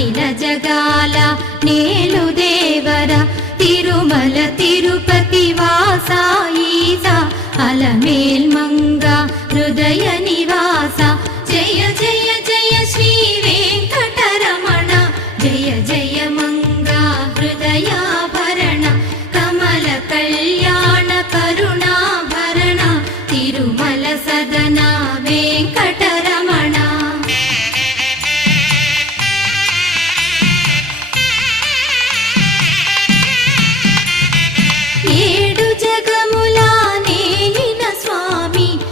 అఖిల జగాల నేలు దేవర తిరుమల తిరుపతి వాసా ఈసా అలమేల్ మంగ హృదయ నివాస జయ జయ జయ శ్రీ వెంకటరమణ జయ జయ మంగ హృదయాభరణ కమల కళ్యాణ కరుణాభరణ తిరుమల సదన వెంకటరమణ